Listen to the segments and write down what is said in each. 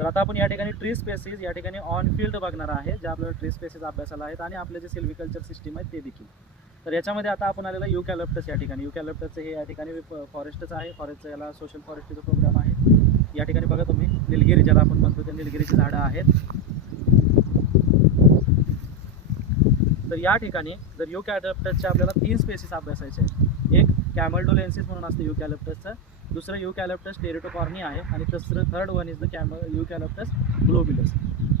तर आता आपण या ठिकाणी ट्री स्पेसिस या ठिकाणी ऑन फील्ड बघणार आहे, जे आपल्याला ट्री स्पेसिस अभ्यासाला आहेत आणि आपले जे सिल्व्हिकल्चर सिस्टीम आहेत ते देखील. तर याच्यामध्ये आता आपण आलेला युकॅलिप्टस या ठिकाणी. युकॅलिप्टसचं हे या ठिकाणी फॉरेस्टच आहे, फॉरेस्टचं याला सोशल फॉरेस्ट्रीचा प्रोग्राम आहे. या ठिकाणी बघा तुम्ही निलगिरी ज्याला आपण म्हणतो ते निलगिरीची झाडं आहेत. तर या ठिकाणी जर युकॅलिप्टसचे आपल्याला 3 स्पेसिस अभ्यासायचे आहेत. एक कॅमल्डोलेन्सिस म्हणून असतं युकॅलिप्टसचं, दुसरं युकॅलिप्टस टेरिटोकॉर्नी आहे आणि थर्ड वन इज द युकॅलिप्टस ग्लोब्युलस.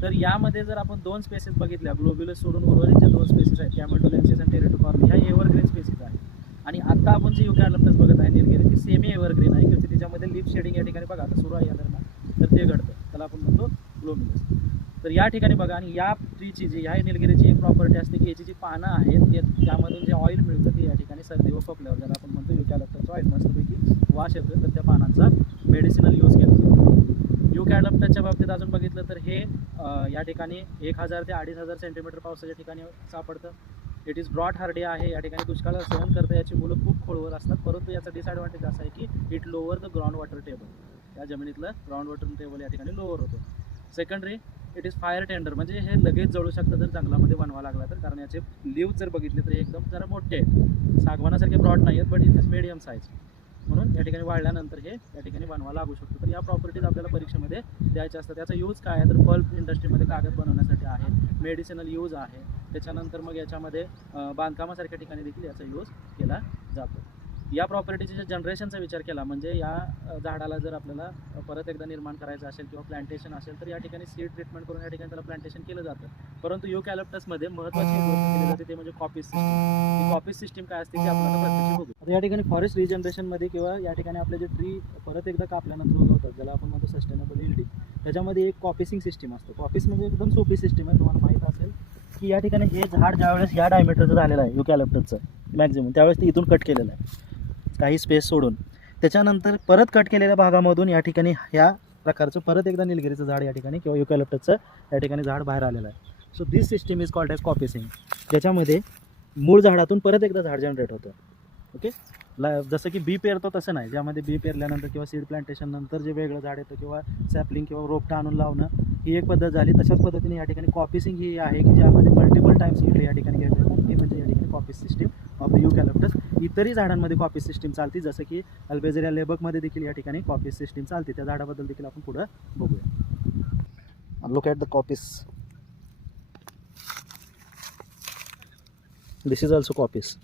तर यामध्ये जर आपण 2 स्पेसिस बघितल्या, ग्लोब्युलस सोडून उर्वरित ज्या 2 स्पेसिस आहेत कॅमल्डोलेन्सिस आणि टेरिटोकॉर्नी, ह्या एव्हरग्रीन स्पेसिस आहेत. आणि आता आपण जे युकॅलिप्टस बघत आहे निलगिरी, ती सेमी एव्हरग्रीन आहे किंवा त्याच्यामध्ये लीफ शेडिंग या ठिकाणी बघा आता सुरू आहे या दरम्यान, तर ते घडतं, त्याला आपण म्हणतो ग्लोब्युलस. तर या ठिकाणी बघा, आणि या ट्रीची जी ह्या निलगिरीची एक प्रॉपर्टी असते की याची जी पानं आहेत त्यामधून जे ऑइल मिळतं ते या ठिकाणी सर्दी व खोकल्यावर, ज्याला आपण म्हणतो युकॅलिप्टसचं ऑइल, मस्तपैकी वास येतो, तर त्या पानांचा मेडिसिनल यूज केला जातो. युकॅलिप्टसच्या बाबतीत अजून बघितलं तर हे या ठिकाणी 1000 ते 2500 सेंटीमीटर पावसाच्या ठिकाणी सापडतं. इट इज ब्रॉड हार्डी आहे, या ठिकाणी दुष्काळ सहन करतं. याची मुलं खूप खोलवर असतात, परंतु याचा डिसएडव्हान्टेज असा आहे की it lower the ground water table, त्या जमिनीतलं ग्राउंड वॉटर टेबल या ठिकाणी लोअर होतं. Secondary, it is fire tender, म्हणजे हे लगेच जळू शकतं जर जंगलामध्ये बनवा लागला तर, कारण याचे लीव्ह जर बघितले तर एकदम जरा मोठे आहेत, सागवानासारखे ब्रॉड नाही आहेत, but it is medium size, म्हणून या ठिकाणी वाढल्यानंतर हे या ठिकाणी बनवा लागू शकतो. तर या प्रॉपर्टीज आपल्याला परीक्षेमध्ये द्यायच्या असतात. त्याचा यूज काय आहे तर पल्प इंडस्ट्रीमध्ये कागद बनवण्यासाठी आहे, मेडिसिनल यूज आहे. त्याच्यानंतर मग याच्यामध्ये बांधकामासारख्या ठिकाणी देखील याचा यूज केला जातो. या प्रॉपर्टीचे जे जनरेशनचा विचार केला, म्हणजे या झाडाला जर आपल्याला परत एकदा निर्माण करायचं असेल किंवा प्लांटेशन असेल तर या ठिकाणी सीड ट्रीटमेंट करून या ठिकाणी त्याला प्लांटेशन केलं जातं. परंतु युकॅलिप्टसमध्ये महत्त्वाची गोष्ट केली जाते ते म्हणजे कॉपीज सिस्टीम. ही कॉपीज सिस्टीम काय असते ते आपण आता प्रत्यक्ष बघू. आता या ठिकाणी फॉरेस्ट रिजनरेशनमध्ये किंवा या ठिकाणी आपले जे ट्री परत एकदा कापल्यानंतर उगवतात, ज्याला आपण म्हणतो सस्टेनेबल यील्डिंग, त्याच्यामध्ये एक कॉपिसिंग सिस्टीम असतो. कॉपीस म्हणजे एकदम सोपी सिस्टीम आहे, तुम्हाला माहीत असेल की या ठिकाणी हे झाड ज्यावेळेस ह्या डायमीटरचं झालेलं आहे युकॅलिप्टसचं मॅक्झिमम, त्यावेळेस ते इथून कट केलेलं आहे काही स्पेस सोडून. त्याच्यानंतर परत कट केलेल्या भागामधून या ठिकाणी ह्या प्रकारचं परत एकदा निलगिरीचं झाड या ठिकाणी किंवा युकॅलिप्टसचं या ठिकाणी झाड बाहेर आलेलं आहे. So this system is called as coppicing, ज्याच्यामध्ये मूळ झाडातून परत एकदा झाड जनरेट होतं. ओके, जसं की बी पेरतो तसं नाही, ज्यामध्ये बी पेरल्यानंतर किंवा सीड प्लांटेशन नंतर जे वेगळं झाड येतं किंवा सॅपलिंग किंवा रोपटा आणून लावणं ही एक पद्धत झाली. तशाच पद्धतीने या ठिकाणी कॉपिसिंग ही आहे की ज्यामध्ये मल्टिपल टाइम्स इकडे या ठिकाणी घेता येतात. ही म्हणजे या ठिकाणी कॉपीस सिस्टीम ऑफ द युकॅलिप्टस. इतरही झाडांमध्ये कॉपीस सिस्टीम चालते, जसं की अल्बेझेरिया लेबकमध्ये देखील या ठिकाणी कॉपीस सिस्टीम चालते. त्या झाडाबद्दल देखील आपण पुढं बघूया. Look at the copies. This is also copies.